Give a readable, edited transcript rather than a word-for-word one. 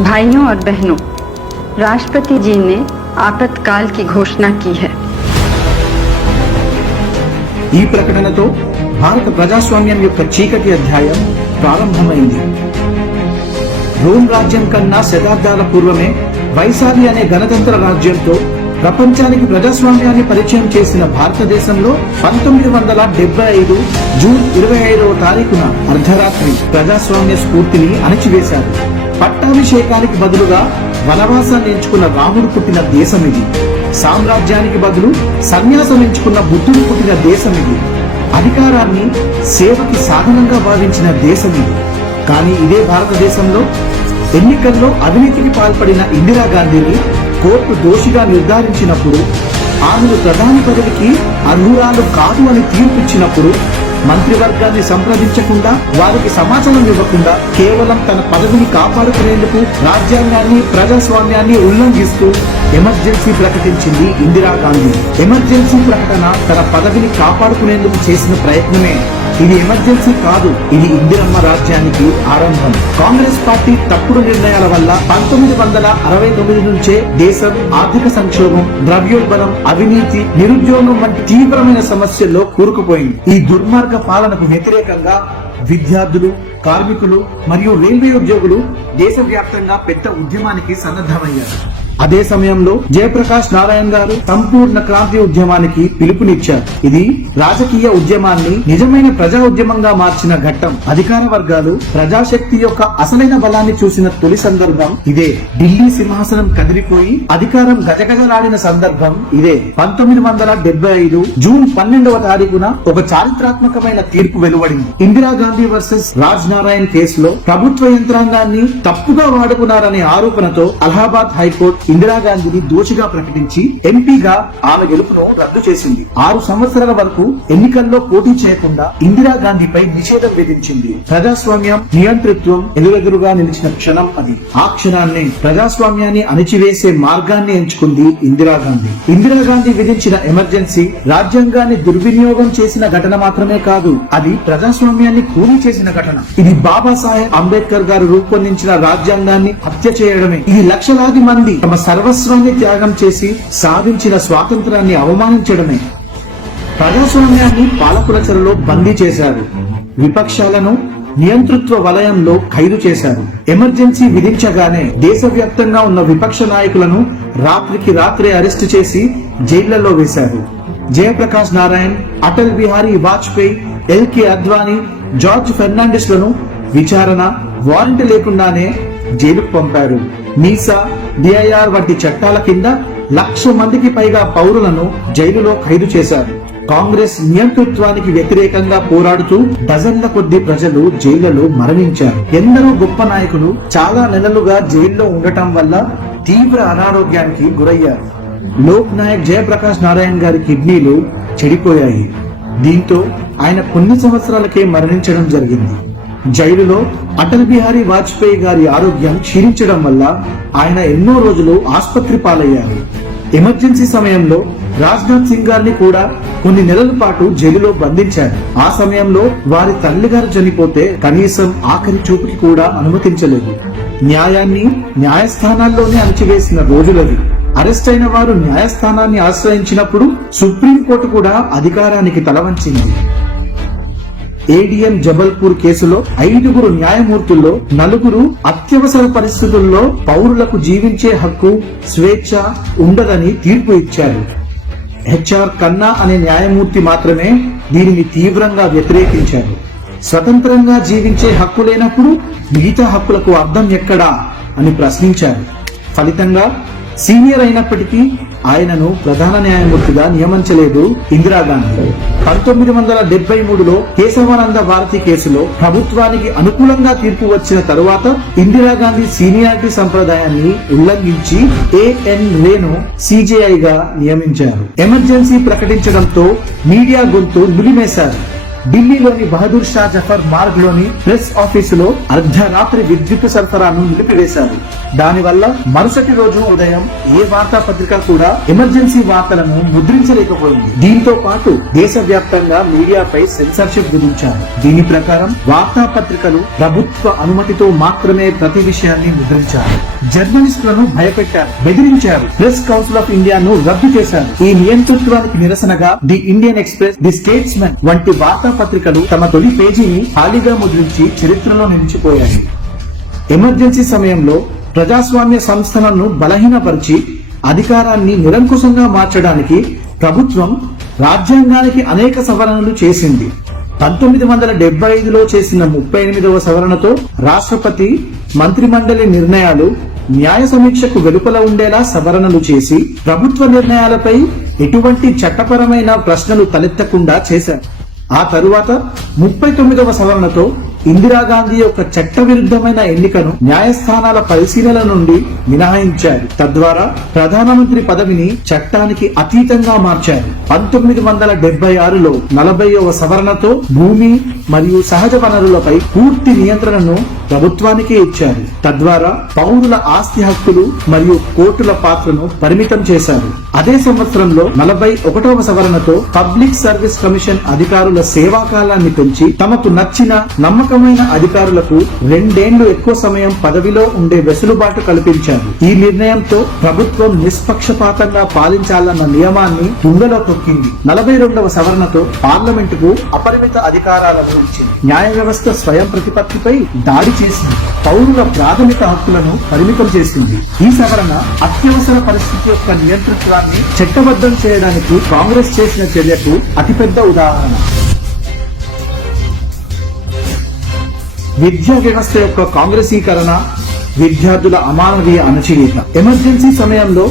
भाइयों और बहनों, राष्ट्रपति जी ने आपातकाल की घोषणा की है। ఈ ప్రకటనతో భారత ప్రజాస్వామ్యం యొక్క చీకటి అధ్యాయం ప్రారంభమైంది. రోమ్ రాజ్యం కన్నా శతాబ్దాల పూర్వమే వైశాలి అనే గణతంత్ర రాజ్యంతో ప్రపంచానికి ప్రజాస్వామ్యాన్ని పరిచయం చేసిన భారతదేశంలో 1975 జూన్ 25వ తారీఖున అర్ధరాత్రి ప్రజాస్వామ్య స్ఫూర్తిని అణచివేశారు. పట్టాభిషేకానికి బదులుగా వనవాసాన్ని ఎంచుకున్న రాముడు పుట్టిన దేశం ఇది. సామ్రాజ్యానికి బదులు సన్యాసం ఎంచుకున్న బుద్ధుడు పుట్టిన దేశం ఇది. అధికారాన్ని సేవకి సాధనంగా భావించిన దేశం ఇది. కానీ ఇదే భారతదేశంలో ఎన్నికల్లో అవినీతికి పాల్పడిన ఇందిరాగాంధీని కోర్టు దోషిగా నిర్ధారించినప్పుడు, ఆమెను ప్రధాని పదవికి అర్హురాలు కాదు అని తీర్పిచ్చినప్పుడు మంత్రివర్గాన్ని సంప్రదించకుండా, వారికి సమాచారం ఇవ్వకుండా కేవలం తన పదవిని కాపాడుకునేందుకు రాజ్యాంగాన్ని, ప్రజాస్వామ్యాన్ని ఉల్లంఘిస్తూ ఎమర్జెన్సీ ప్రకటించింది ఇందిరాగాంధీ. ఎమర్జెన్సీ ప్రకటన తన పదవిని కాపాడుకునేందుకు చేసిన ప్రయత్నమే. ఇది ఎమర్జెన్సీ కాదు, ఇది ఇందిరమ్మ రాజ్యానికి ఆరంభం. కాంగ్రెస్ పార్టీ తప్పుడు నిర్ణయాల వల్ల 1969 నుంచే దేశం ఆర్థిక సంక్షోభం, ద్రవ్యోల్బణం, అవినీతి, నిరుద్యోగం వంటి తీవ్రమైన సమస్యల్లో కూరుకుపోయింది. ఈ దుర్మార్గ పాలనకు వ్యతిరేకంగా విద్యార్థులు, కార్మికులు మరియు రైల్వే ఉద్యోగులు దేశవ్యాప్తంగా పెద్ద ఉద్యమానికి సన్నద్ధమయ్యారు. అదే సమయంలో జయప్రకాష్ నారాయణ్ గారు సంపూర్ణ క్రాంతి ఉద్యమానికి పిలుపునిచ్చారు. ఇది రాజకీయ ఉద్యమాన్ని నిజమైన ప్రజా ఉద్యమంగా మార్చిన ఘట్టం. అధికార వర్గాలు ప్రజాశక్తి యొక్క అసలైన బలాన్ని చూసిన తొలి సందర్భం ఇదే. ఢిల్లీ సింహాసనం కదిలిపోయి అధికారం గజగజలాడిన సందర్భం ఇదే. 1975 జూన్ 12వ తారీఖున ఒక చారిత్రాత్మకమైన తీర్పు వెలువడింది. ఇందిరాగాంధీ వర్సెస్ రాజ్ నారాయణ్ కేసులో ప్రభుత్వ యంత్రాంగాన్ని తప్పుగా వాడుకున్నారనే ఆరోపణతో అలహాబాద్ హైకోర్టు ఇందిరాగాంధీని దోషిగా ప్రకటించి ఎంపీగా ఆమె గెలుపును రద్దు చేసింది. 6 సంవత్సరాల వరకు ఎన్నికల్లో పోటీ చేయకుండా ఇందిరాగాంధీపై నిషేధం విధించింది. ప్రజాస్వామ్యం, నియంతృత్వం ఎదురెదురుగా నిలిచిన క్షణం అది. ఆ క్షణాన్ని ప్రజాస్వామ్యాన్ని అణిచివేసే మార్గాన్ని ఎంచుకుంది ఇందిరాగాంధీ. ఇందిరాగాంధీ విధించిన ఎమర్జెన్సీ రాజ్యాంగాన్ని దుర్వినియోగం చేసిన ఘటన మాత్రమే కాదు, అది ప్రజాస్వామ్యాన్ని కూలీ చేసిన ఘటన. ఇది బాబాసాహెబ్ అంబేద్కర్ గారు రూపొందించిన రాజ్యాంగాన్ని హత్య చేయడమే. ఇది లక్షలాది మంది తమ సర్వస్వాన్ని త్యాగం చేసి సాధించిన స్వాతంత్రాన్ని అవమానించడమే. ప్రజాస్వామ్యాన్ని పాలకుల చెరలో బందీ చేశారు. విపక్షాలను నియంతృత్వ వలయంలో ఖైదు చేశారు. ఎమర్జెన్సీ విధించగానే దేశవ్యాప్తంగా ఉన్న విపక్ష నాయకులను రాత్రికి రాత్రే అరెస్టు చేసి జైళ్లలో వేశారు. జయప్రకాష్ నారాయణ్, అటల్ బిహారీ వాజ్పేయి, ఎల్కే అద్వానీ, జార్జ్ ఫెర్నాండిస్ లను విచారణ, వారెంట్ లేకుండానే జైలుకు పంపారు. మీసా, డిఐఆర్ వంటి చట్టాల కింద 1,00,000 మందికి పైగా పౌరులను జైలులో ఖైదు చేశారు. కాంగ్రెస్ నియంతృత్వానికి వ్యతిరేకంగా పోరాడుతూ డజన్ల కొద్ది ప్రజలు జైళ్లలో మరణించారు. ఎందరో గొప్ప నాయకులు చాలా నెలలుగా జైల్లో ఉండటం వల్ల తీవ్ర అనారోగ్యానికి గురయ్యారు. లోక్ నాయక్ జయప్రకాష్ నారాయణ్ గారి కిడ్నీలు చెడిపోయాయి. దీంతో ఆయన కొన్ని సంవత్సరాలకే మరణించడం జరిగింది. జైలులో అటల్ బిహారీ వాజ్పేయి గారి ఆరోగ్యం క్షీణించడం వల్ల ఆయన ఎన్నో రోజులు ఆసుపత్రి పాలయ్యారు. ఎమర్జెన్సీ సమయంలో రాజ్నాథ్ సింగ్ గారిని కూడా కొన్ని నెలల పాటు జైలులో బంధించారు. ఆ సమయంలో వారి తల్లిగారు చనిపోతే కనీసం ఆఖరి చూపుకి కూడా అనుమతించలేదు. న్యాయాన్ని న్యాయస్థానాల్లోనే అణచివేసిన రోజులవి. అరెస్ట్ అయిన వారు న్యాయస్థానాన్ని ఆశ్రయించినప్పుడు సుప్రీంకోర్టు కూడా అధికారానికి తలవంచింది. ఏడీఎం జబల్పూర్ కేసులో 5 న్యాయమూర్తుల్లో 4 అత్యవసర పరిస్థితుల్లో పౌరులకు జీవించే హక్కు, స్వేచ్ఛ ఉండదని తీర్పు ఇచ్చారు. హెచ్ఆర్ ఖన్నా అనే న్యాయమూర్తి మాత్రమే దీనిని తీవ్రంగా వ్యతిరేకించారు. స్వతంత్రంగా జీవించే హక్కు లేనప్పుడు మిగతా హక్కులకు అర్థం ఎక్కడా అని ప్రశ్నించారు. ఫలితంగా సీనియర్ అయినప్పటికీ ఆయనను ప్రధాన న్యాయమూర్తిగా నియమించలేదు ఇందిరాగాంధీ. 1973లో కేశవానంద భారతి కేసులో ప్రభుత్వానికి అనుకూలంగా తీర్పు వచ్చిన తరువాత ఇందిరాగాంధీ సీనియారిటీ సంప్రదాయాన్ని ఉల్లంఘించి ఏఎన్ రేను సిజేఐగా నియమించారు. ఎమర్జెన్సీ ప్రకటించడంతో మీడియా గొంతు నులిమేశారు. ఢిల్లీలోని బహదూర్ షా జఫర్ మార్గ్ లోని ప్రెస్ ఆఫీసులో అర్ధరాత్రి విద్యుత్ సరఫరాను నిలిపివేశారు. దానివల్ల మరుసటి రోజు ఉదయం ఏ వార్తాపత్రిక కూడా ఎమర్జెన్సీ వార్తలను ముద్రించలేకపోయింది. దీంతో పాటు దేశవ్యాప్తంగా మీడియాపై సెన్సార్షిప్ విధించారు. దీని ప్రకారం వార్తాపత్రికలు ప్రభుత్వ అనుమతితో మాత్రమే ప్రతి విషయాన్ని ముద్రించారు. జర్నలిస్టులను భయపెట్టారు, బెదిరించారు. ప్రెస్ కౌన్సిల్ ఆఫ్ ఇండియాను రద్దు చేశారు. ఈ నియంతృత్వానికి నిరసనగా the Indian express, the statesmen వంటి వార్తాపత్రికలు తమ తొలి పేజీని ఖాళీగా ముద్రించి చరిత్రలో నిలిచిపోయాయి. ఎమర్జెన్సీ సమయంలో ప్రజాస్వామ్య సంస్థలను బలహీనపరిచి అధికారాన్ని నిరంకుశంగా మార్చడానికి ప్రభుత్వం రాజ్యాంగానికి అనేక సవరణలు చేసింది. 1975లో చేసిన 38వ సవరణతో రాష్ట్రపతి మంత్రిమండలి నిర్ణయాలు న్యాయ సమీక్షకు వెలుపల ఉండేలా సవరణలు చేసి ప్రభుత్వ నిర్ణయాలపై ఎటువంటి చట్టపరమైన ప్రశ్నలు తలెత్తకుండా చేశారు. ఆ తరువాత 39వ సవరణతో ఇందిరాగాంధీ యొక్క చట్టవిరుద్ధమైన ఎన్నికను న్యాయస్థానాల పరిశీలన నుండి మినహాయించారు. తద్వారా ప్రధానమంత్రి పదవిని చట్టానికి అతీతంగా మార్చారు. 1976లో 40వ సవరణతో భూమి మరియు సహజ వనరులపై పూర్తి నియంత్రణను ప్రభుత్వానికే ఇచ్చారు. తద్వారా పౌరుల ఆస్తి హక్కులు మరియు కోర్టుల పాత్రను పరిమితం చేశారు. అదే సంవత్సరంలో 41వ సవరణతో పబ్లిక్ సర్వీస్ కమిషన్ అధికారుల సేవాకాలాన్ని పెంచి తమకు నచ్చిన నమ్మకమైన అధికారులకు 2 ఏళ్లు ఎక్కువ సమయం పదవిలో ఉండే వెసులుబాటు కల్పించారు. ఈ నిర్ణయంతో ప్రభుత్వం నిష్పక్షపాతంగా పాలించాలన్న నియమాన్ని తుంగలో తొక్కింది. 42వ సవరణతో పార్లమెంటుకు అపరిమిత అధికారాలను ఇచ్చింది. న్యాయ వ్యవస్థ స్వయం ప్రతిపత్తిపై దాడి చేసింది. పౌరుల ప్రాథమిక హక్కులను పరిమితం చేసింది. ఈ సవరణ అత్యవసర పరిస్థితి యొక్క నియంతృత్వాన్ని చట్టబద్ధం చేయడానికి కాంగ్రెస్ చేసిన చర్యకు అతిపెద్ద ఉదాహరణ. విద్యా వ్యవస్థ యొక్క కాంగ్రెసీకరణ, విద్యార్థుల అమానవీయ అణచివేత. ఎమర్జెన్సీ సమయంలో